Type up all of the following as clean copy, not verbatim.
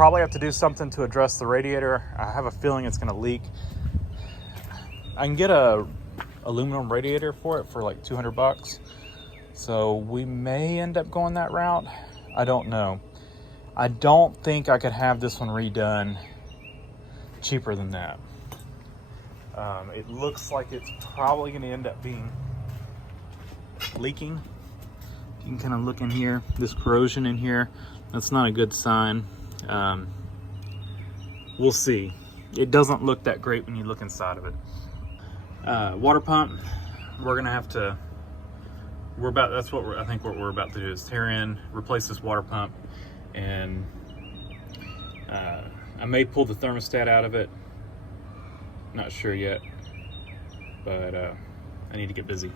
probably have to do something to address the radiator. I have a feeling it's gonna leak. I can get a aluminum radiator for it for like 200 bucks. So we may end up going that route. I don't know. I don't think I could have this one redone cheaper than that. It looks like it's probably going to end up being leaking. You can kind of look in here, this corrosion in here. That's not a good sign. We'll see. It doesn't look that great when you look inside of it. Water pump, we're gonna have to, I think what we're about to do is tear in, replace this water pump, and I may pull the thermostat out of it. Not sure yet, but I need to get busy.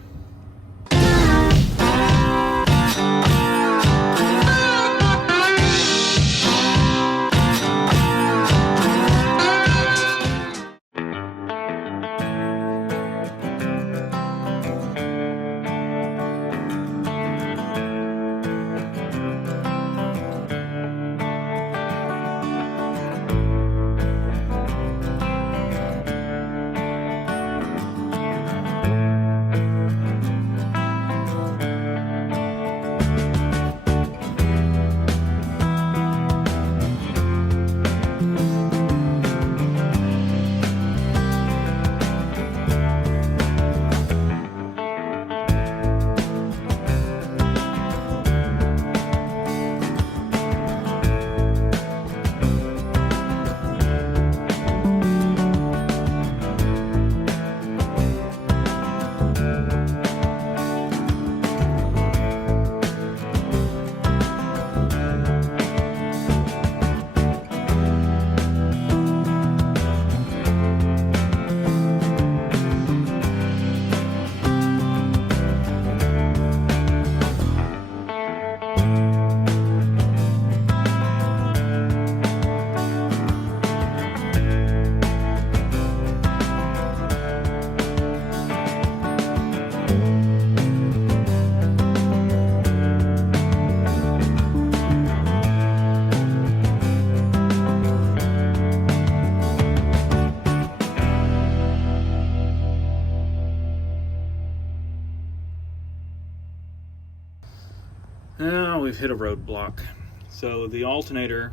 Now we've hit a roadblock. So the alternator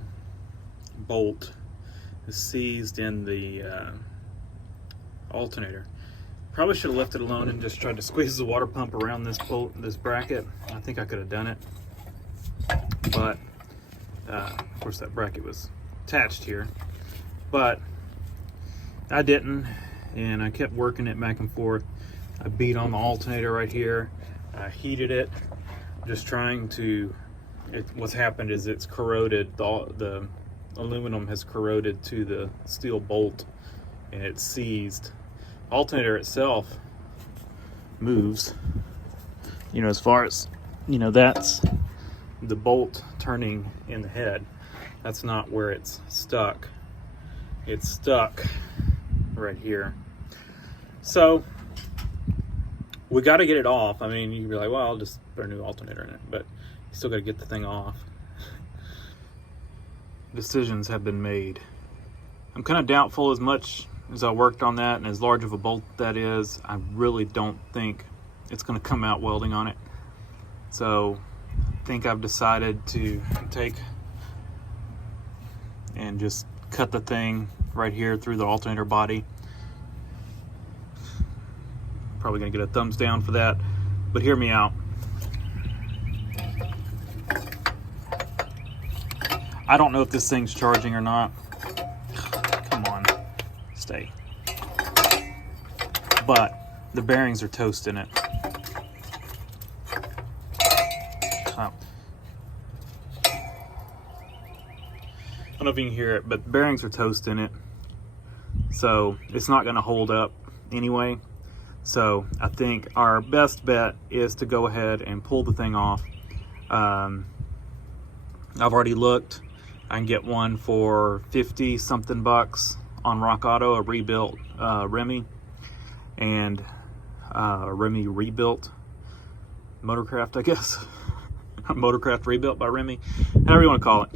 bolt is seized in the alternator. Probably should have left it alone and just tried to squeeze the water pump around this bolt, this bracket. I think I could have done it, but of course that bracket was attached here, but I didn't, and I kept working it back and forth. I beat on the alternator right here. I heated it, just trying to, what's happened is it's corroded, the aluminum has corroded to the steel bolt and it's seized. Alternator itself moves, you know, as far as, you know, that's the bolt turning in the head. That's not where it's stuck. It's stuck right here. So we got to get it off. I mean, you can be like, well, I'll just put a new alternator in it, but you still got to get the thing off. Decisions have been made. I'm kind of doubtful, as much as I worked on that and as large of a bolt that is, I really don't think it's going to come out welding on it. So I think I've decided to take and just cut the thing right here through the alternator body. Probably gonna get a thumbs down for that, but hear me out. I don't know if this thing's charging or not. Come on, stay. But the bearings are toast in it. I don't know if you can hear it, but the bearings are toast in it. So it's not gonna hold up anyway. So I think our best bet is to go ahead and pull the thing off. I've already looked. I can get one for 50 something bucks on Rock Auto, a rebuilt Remy, and a Remy rebuilt Motorcraft, I guess. Motorcraft rebuilt by Remy, however you want to call it.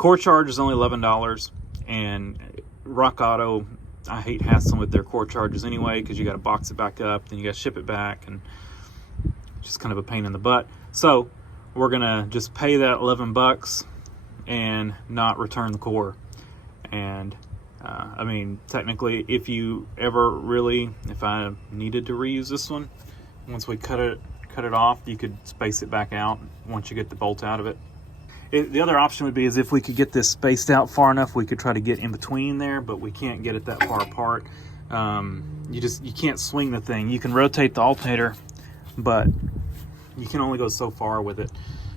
Core charge is only $11, and Rock Auto, I hate hassling with their core charges anyway, because you got to box it back up, then you got to ship it back, and just kind of a pain in the butt. So we're gonna just pay that $11 and not return the core. And I mean, technically, if I needed to reuse this one, once we cut it off, you could space it back out once you get the bolt out of it. The other option would be is if we could get this spaced out far enough, we could try to get in between there, but we can't get it that far apart. You can't swing the thing. You can rotate the alternator, but you can only go so far with it.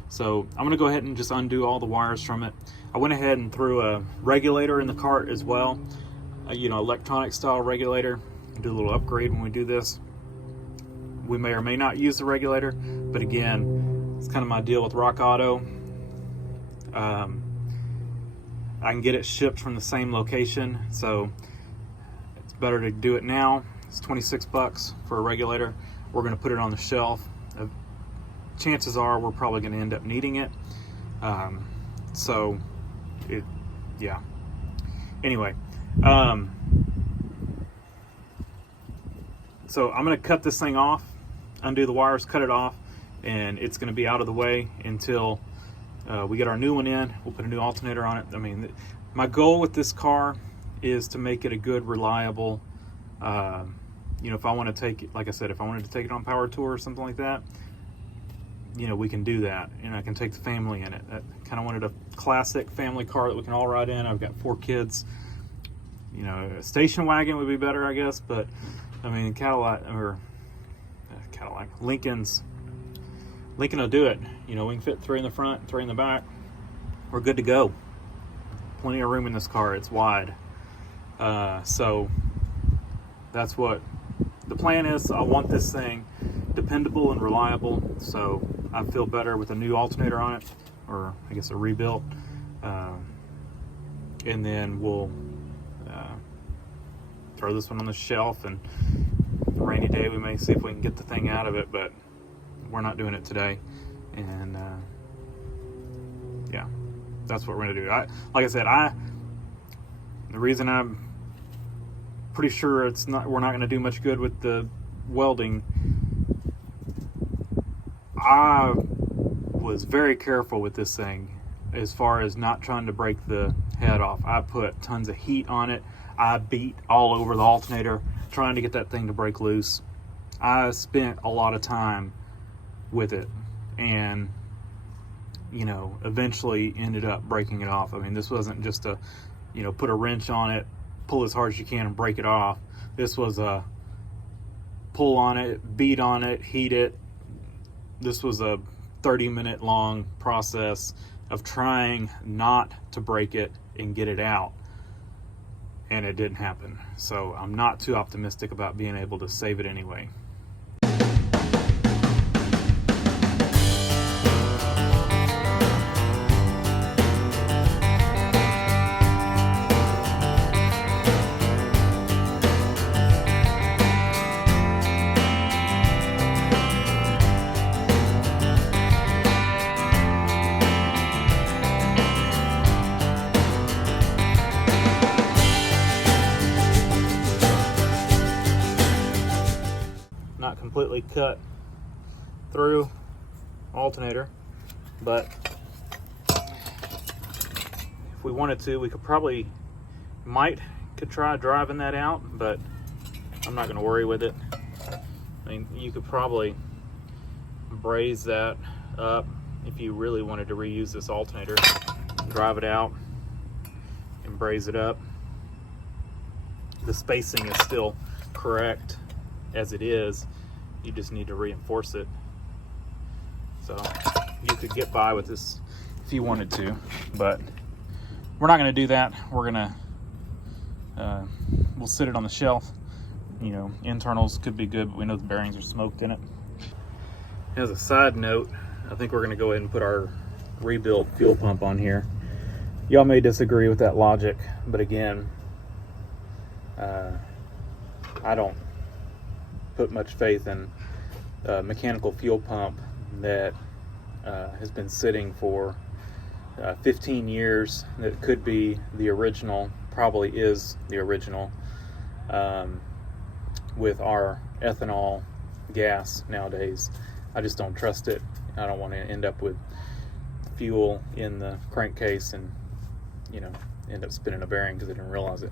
So I'm gonna go ahead and just undo all the wires from it. I went ahead and threw a regulator in the cart as well, electronic style regulator. Do a little upgrade when we do this. We may or may not use the regulator, but again, it's kind of my deal with Rock Auto. I can get it shipped from the same location, so it's better to do it now. It's $26 for a regulator. We're going to put it on the shelf. Chances are we're probably going to end up needing it. Anyway, so I'm going to cut this thing off, undo the wires, cut it off, and it's going to be out of the way until we get our new one in. We'll put a new alternator on it. I mean, my goal with this car is to make it a good, reliable, if I want to take it, like I said, if I wanted to take it on power tour or something like that, we can do that, and I can take the family in it. I kind of wanted a classic family car that we can all ride in. I've got 4 kids. A station wagon would be better, I guess, but I mean, Lincoln will do it. We can fit 3 in the front, 3 in the back. We're good to go. Plenty of room in this car. It's wide. So that's what the plan is. I want this thing dependable and reliable, so I feel better with a new alternator on it, or I guess a rebuilt. And then we'll throw this one on the shelf, and a rainy day we may see if we can get the thing out of it, but we're not doing it today. And that's what we're gonna do. Like I said, the reason I'm pretty sure we're not gonna do much good with the welding, I was very careful with this thing as far as not trying to break the head off. I put tons of heat on it. I beat all over the alternator trying to get that thing to break loose. I spent a lot of time with it, and eventually ended up breaking it off. I mean, this wasn't just a put a wrench on it, pull as hard as you can and break it off. This was a pull on it, beat on it, heat it. This was a 30-minute long process of trying not to break it and get it out, and it didn't happen. So I'm not too optimistic about being able to save it anyway. Not completely cut through alternator, but if we wanted to, we could try driving that out, but I'm not going to worry with it. I mean, you could probably braze that up if you really wanted to reuse this alternator. Drive it out and braze it up. The spacing is still correct as it is. You just need to reinforce it. So you could get by with this if you wanted to, but we're not going to do that. We're going to we'll sit it on the shelf. Internals could be good, but we know the bearings are smoked in it. As a side note, I think we're going to go ahead and put our rebuilt fuel pump on here. Y'all may disagree with that logic, but again, I don't put much faith in a mechanical fuel pump that has been sitting for 15 years. That could be the original, probably is the original, with our ethanol gas nowadays. I just don't trust it. I don't want to end up with fuel in the crankcase and, you know, end up spinning a bearing because I didn't realize it.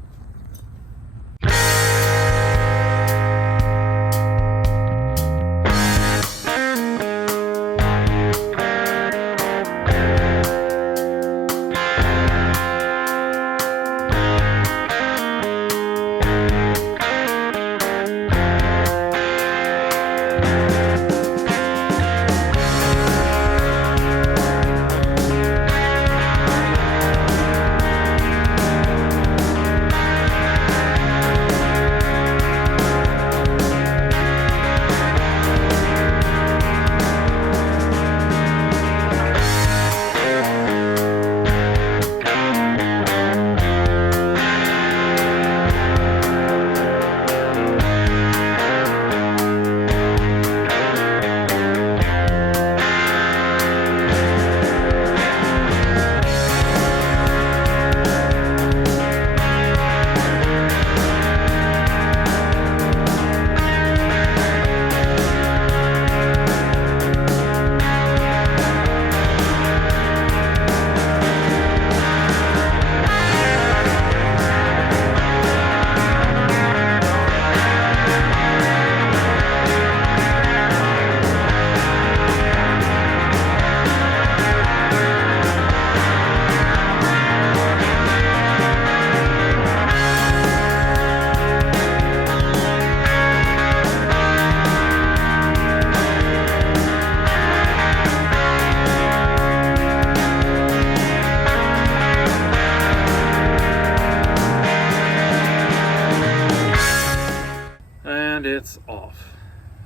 It's off,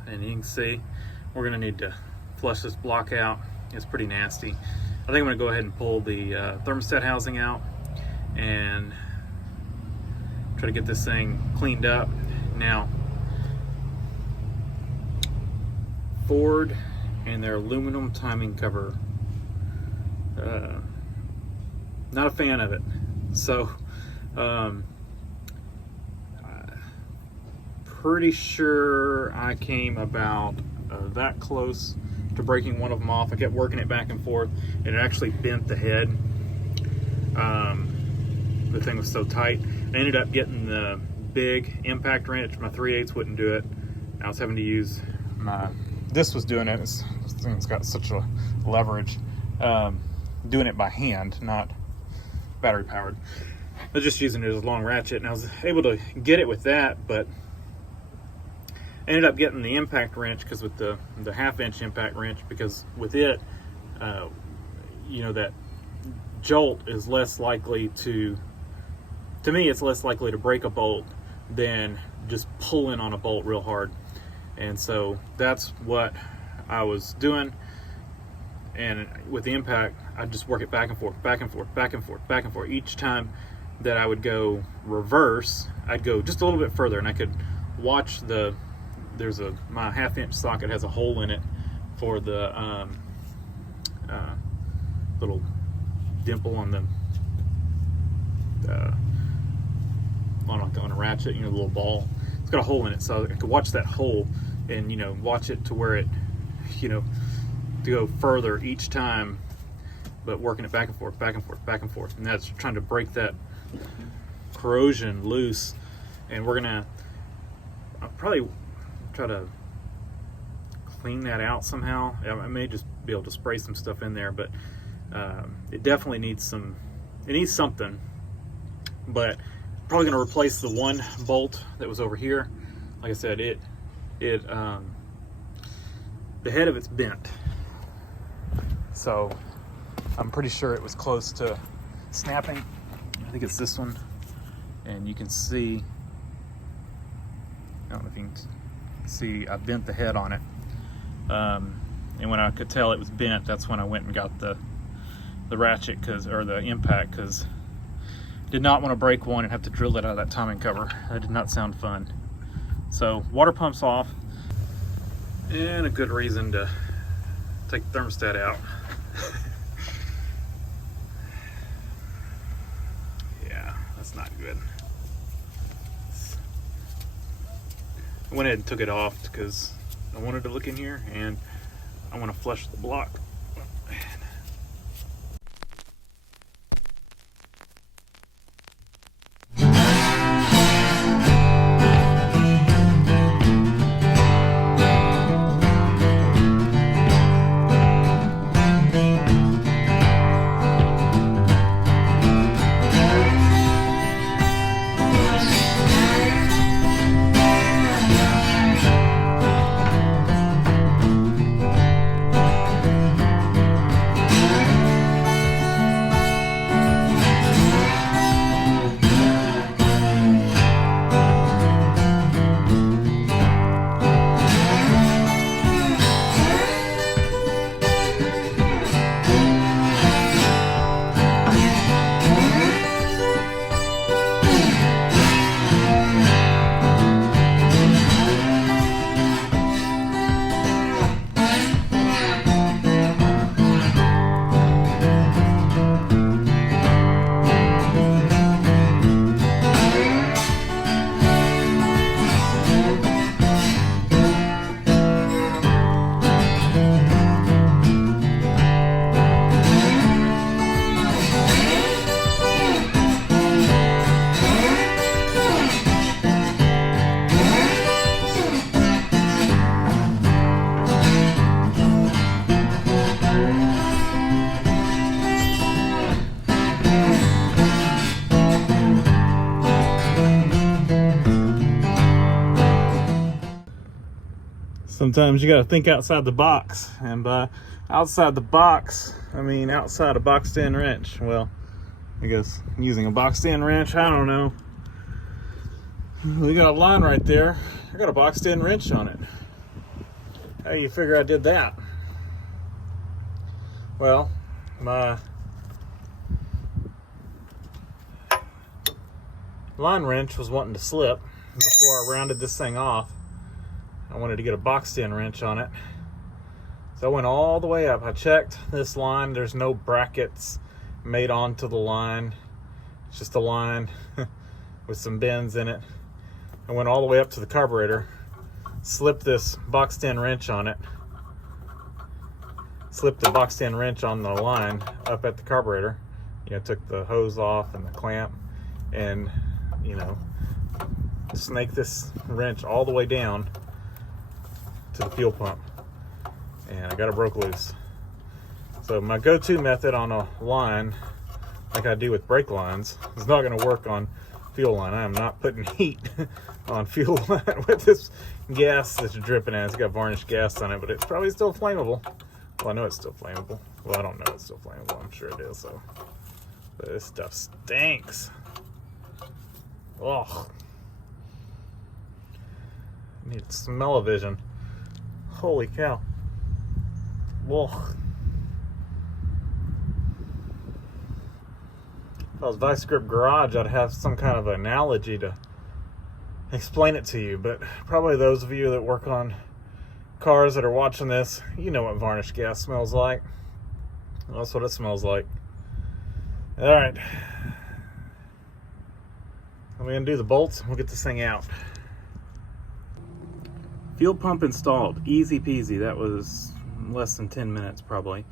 and you can see we're gonna need to flush this block out. It's pretty nasty. I think I'm gonna go ahead and pull the thermostat housing out and try to get this thing cleaned up. Now, Ford and their aluminum timing cover, not a fan of it. So pretty sure I came about that close to breaking one of them off. I kept working it back and forth, and it actually bent the head. The thing was so tight. I ended up getting the big impact wrench. My 3/8 wouldn't do it. I was having to use my, this was doing it. This thing's got such a leverage. Doing it by hand, not battery powered. I was just using it as a long ratchet, and I was able to get it with that, but I ended up getting the impact wrench because with the 1/2-inch impact wrench, because with it, you know, that jolt is less likely to me, it's less likely to break a bolt than just pulling on a bolt real hard. And so that's what I was doing. And with the impact, I'd just work it back and forth, back and forth, back and forth, back and forth. Each time that I would go reverse, I'd go just a little bit further, and I could watch my 1/2-inch socket has a hole in it for the little dimple on the on a ratchet, you know, the little ball. It's got a hole in it, so I could watch that hole and, you know, watch it to where it, you know, to go further each time, but working it back and forth, back and forth, back and forth, and that's trying to break that corrosion loose. And I'll probably try to clean that out somehow. I may just be able to spray some stuff in there, but it definitely needs something. But probably going to replace the one bolt that was over here. Like I said, the head of it's bent, so I'm pretty sure it was close to snapping. I think it's this one, and you can see, I don't know if you can see, I bent the head on it, and when I could tell it was bent, that's when I went and got the ratchet, or the impact, because did not want to break one and have to drill it out of that timing cover. That did not sound fun. So water pump's off, and a good reason to take the thermostat out. That's not good. I went ahead and took it off because I wanted to look in here and I want to flush the block. Sometimes you got to think outside the box, and by outside the box, I mean outside a boxed-in wrench. Well, I guess using a boxed-in wrench, I don't know. We got a line right there. I got a boxed-in wrench on it. How do you figure I did that? Well, my line wrench was wanting to slip before I rounded this thing off. I wanted to get a boxed-in wrench on it. So I went all the way up. I checked this line. There's no brackets made onto the line. It's just a line with some bends in it. I went all the way up to the carburetor, slipped this boxed-in wrench on it, slipped the boxed-in wrench on the line up at the carburetor. Took the hose off and the clamp, and snake this wrench all the way down to the fuel pump, and I got it broke loose. So my go-to method on a line, like I do with brake lines, is not going to work on fuel line. I am not putting heat on fuel line with this gas that's dripping out. It's got varnished gas on it, but it's probably still flammable. Well, I know it's still flammable. Well, I don't know it's still flammable. I'm sure it is. So, but this stuff stinks. Ugh. I need smell-o-vision. Holy cow. Ugh. If I was Vice Grip Garage, I'd have some kind of analogy to explain it to you, but probably those of you that work on cars that are watching this, you know what varnished gas smells like. Well, that's what it smells like. Alright. I'm going to do the bolts and we'll get this thing out. Fuel pump installed. Easy peasy. That was less than 10 minutes probably.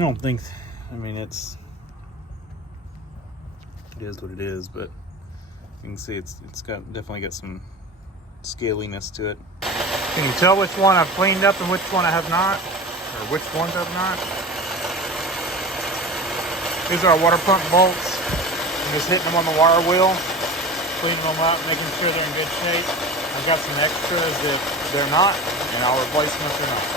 don't think, I mean, it is what it is, but you can see it's definitely got some scaliness to it. Can you tell which one I've cleaned up and which one I have not? Or which ones I've not? These are our water pump bolts. I'm just hitting them on the wire wheel, cleaning them up, making sure they're in good shape. I've got some extras if they're not, and I'll replace them if they're not.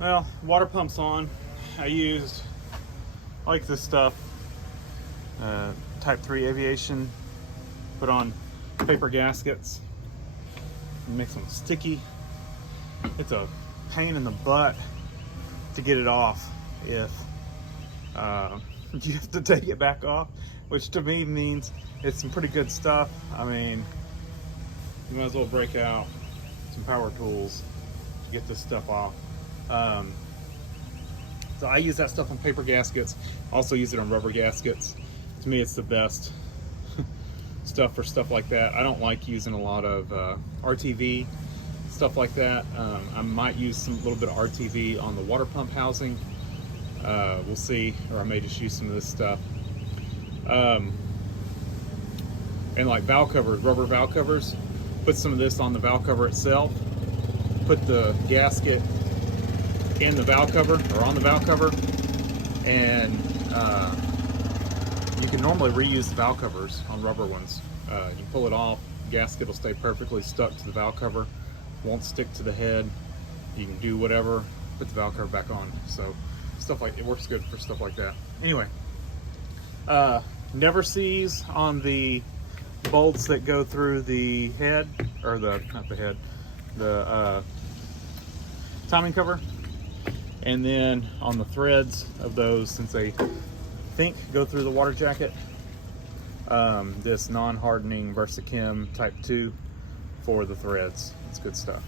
Well, water pump's on. I used, like this stuff, Type 3 Aviation, put on paper gaskets, makes them sticky. It's a pain in the butt to get it off if you have to take it back off, which to me means it's some pretty good stuff. I mean, you might as well break out some power tools to get this stuff off. So I use that stuff on paper gaskets. Also use it on rubber gaskets. To me, it's the best stuff for stuff like that. I don't like using a lot of RTV, stuff like that. I might use a little bit of RTV on the water pump housing. We'll see, or I may just use some of this stuff. And like valve covers, rubber valve covers, put some of this on the valve cover itself. Put the gasket in the valve cover, or on the valve cover, and you can normally reuse the valve covers on rubber ones. You pull it off, the gasket will stay perfectly stuck to the valve cover, won't stick to the head. You can do whatever, put the valve cover back on. So stuff like, it works good for stuff like that. Anyway, never seize on the bolts that go through the head, or not the head, the timing cover. And then on the threads of those, since they go through the water jacket, this non-hardening VersaChem Type 2 for the threads. It's good stuff.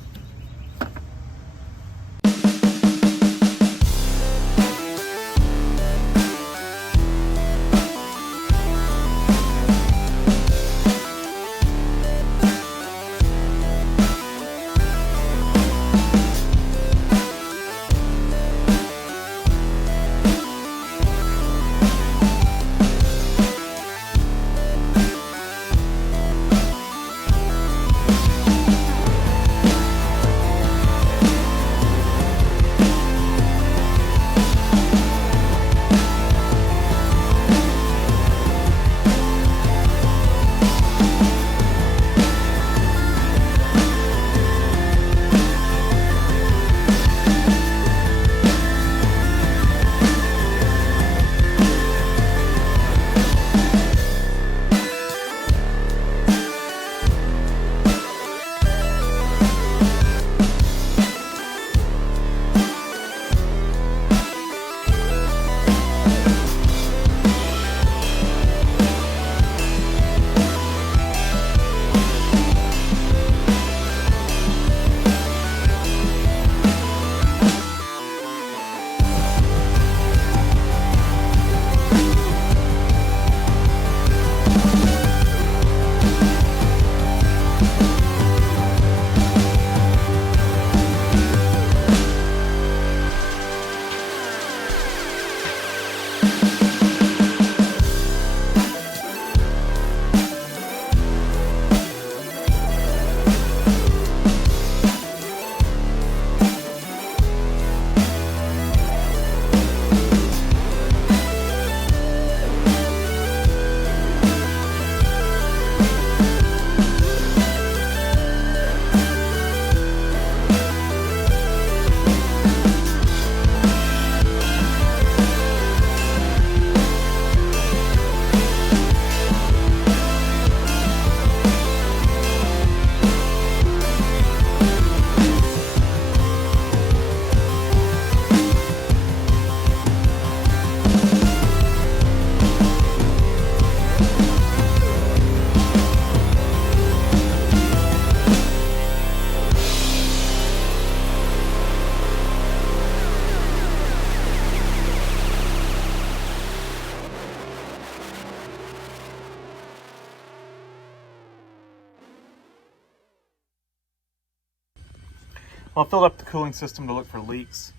Well, I filled up the cooling system to look for leaks,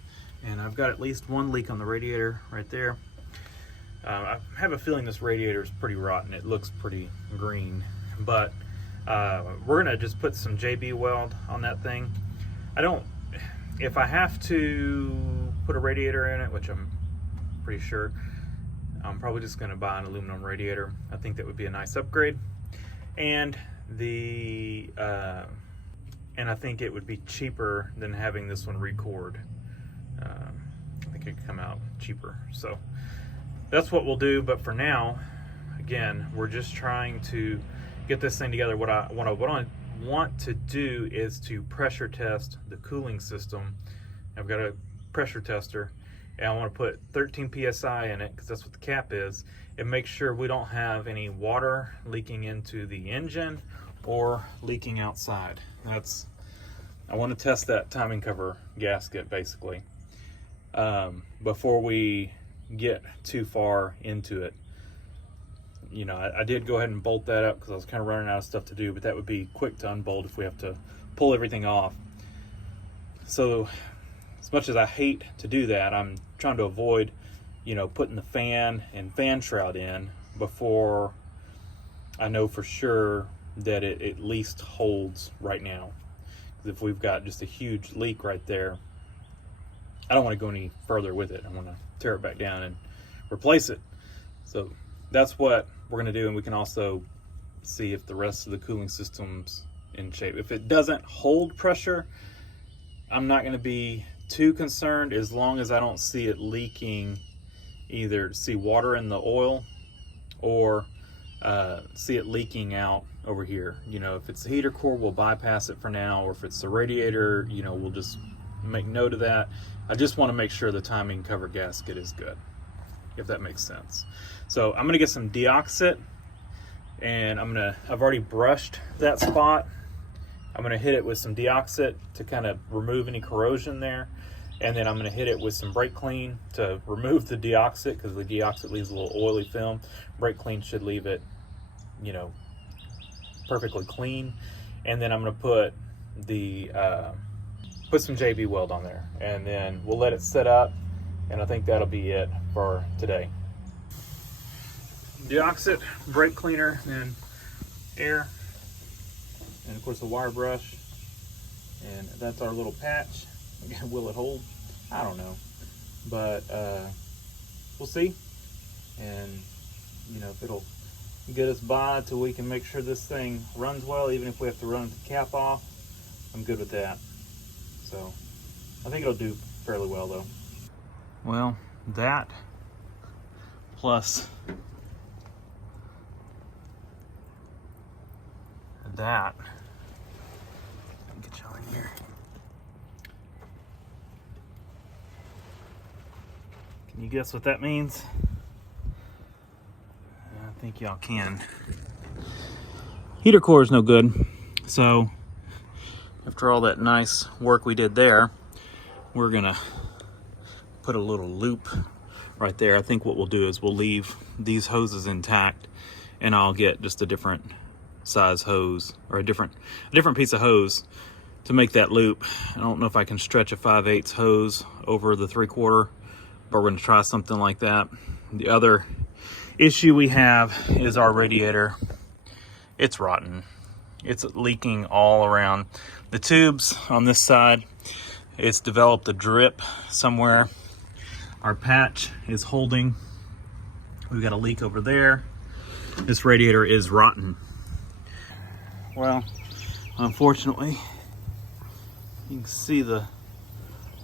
and I've got at least one leak on the radiator right there. I have a feeling this radiator is pretty rotten. It looks pretty green, but we're gonna just put some JB weld on that thing. If I have to put a radiator in it, which I'm pretty sure, I'm probably just gonna buy an aluminum radiator. I think that would be a nice upgrade. And I think it would be cheaper than having this one record. I think it could come out cheaper. So that's what we'll do. But for now, again, we're just trying to get this thing together. What I want to do is to pressure test the cooling system. I've got a pressure tester, and I want to put 13 psi in it because that's what the cap is, and make sure we don't have any water leaking into the engine or leaking outside. I want to test that timing cover gasket basically before we get too far into it. You know, I did go ahead and bolt that up because I was kind of running out of stuff to do, but that would be quick to unbolt if we have to pull everything off. So as much as I hate to do that, I'm trying to avoid, you know, putting the fan and fan shroud in before I know for sure that it at least holds right now. If we've got just a huge leak right there, I don't want to go any further with it. I want to tear it back down and replace it. So that's what we're going to do, and we can also see if the rest of the cooling system's in shape. If it doesn't hold pressure, I'm not going to be too concerned as long as I don't see it leaking, either see water in the oil or see it leaking out over here. You know, if it's the heater core, we'll bypass it for now, or if it's the radiator, you know, we'll just make note of that. I just want to make sure the timing cover gasket is good, if that makes sense. So I'm gonna get some deoxit, and I've already brushed that spot, I'm going to hit it with some deoxit to kind of remove any corrosion there. And then I'm going to hit it with some brake clean to remove the deoxit, because the deoxit leaves a little oily film. Brake clean should leave it, you know, perfectly clean. And then I'm going to put the put some JB Weld on there, and then we'll let it set up, and I think that'll be it for today. Deoxit, brake cleaner, and air, and of course the wire brush, and that's our little patch. Will it hold? I don't know, but we'll see. And you know, if it'll get us by till we can make sure this thing runs well, even if we have to run the cap off, I'm good with that. So I think it'll do fairly well though. Well, that plus that, let me get y'all in here. Can you guess what that means? I think y'all can. Heater core is no good, so after all that nice work we did there, we're gonna put a little loop right there. I think what we'll do is we'll leave these hoses intact, and I'll get just a different size hose, or a different piece of hose to make that loop. I don't know if I can stretch a 5/8 hose over the 3/4, but we're gonna try something like that. The other issue we have is our radiator. It's rotten. It's leaking all around the tubes on this side. It's developed a drip somewhere. Our patch is holding. We've got a leak over there. This radiator is rotten. Well, unfortunately, you can see the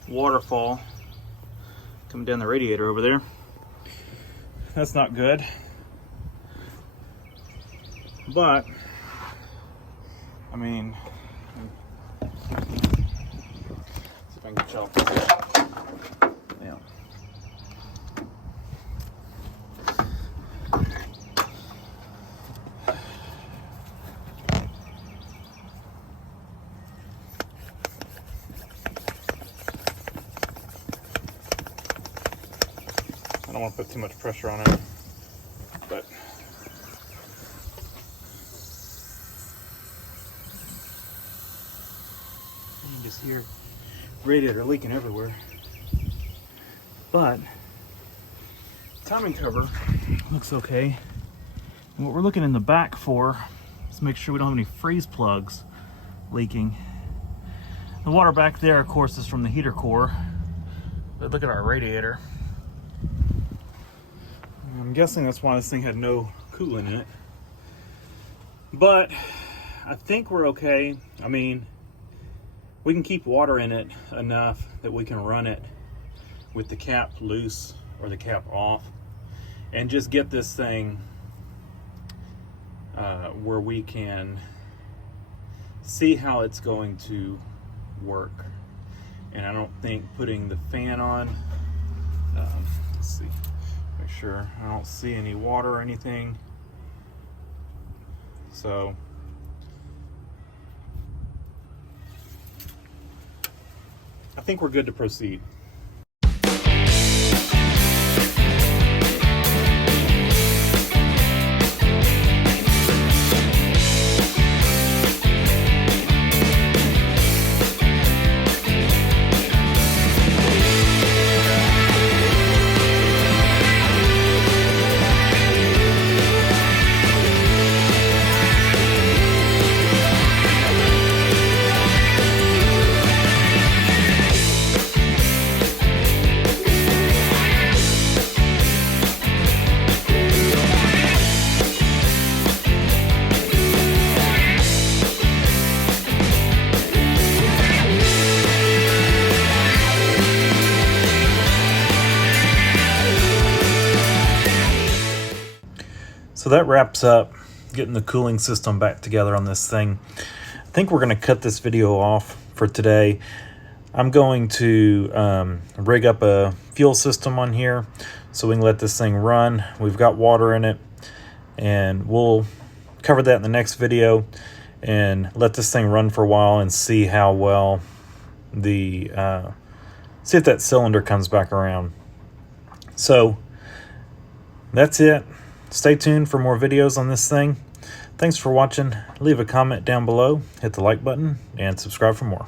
waterfall coming down the radiator over there. That's not good. But I mean, see if I can get y'all position. Yeah. I don't want to put too much pressure on it, but you can just hear radiator leaking everywhere. But timing cover looks okay. And what we're looking in the back for is make sure we don't have any freeze plugs leaking. The water back there, of course, is from the heater core. But look at our radiator. I'm guessing that's why this thing had no coolant in it. But I think we're okay. I mean, we can keep water in it enough that we can run it with the cap loose or the cap off, and just get this thing where we can see how it's going to work. And I don't think putting the fan on, let's see, make sure I don't see any water or anything. So I think we're good to proceed. So that wraps up getting the cooling system back together on this thing. I think we're going to cut this video off for today. I'm going to rig up a fuel system on here so we can let this thing run. We've got water in it, and we'll cover that in the next video. and let this thing run for a while and see how well the see if that cylinder comes back around. So that's it. Stay tuned for more videos on this thing. Thanks for watching. Leave a comment down below, hit the like button, and subscribe for more.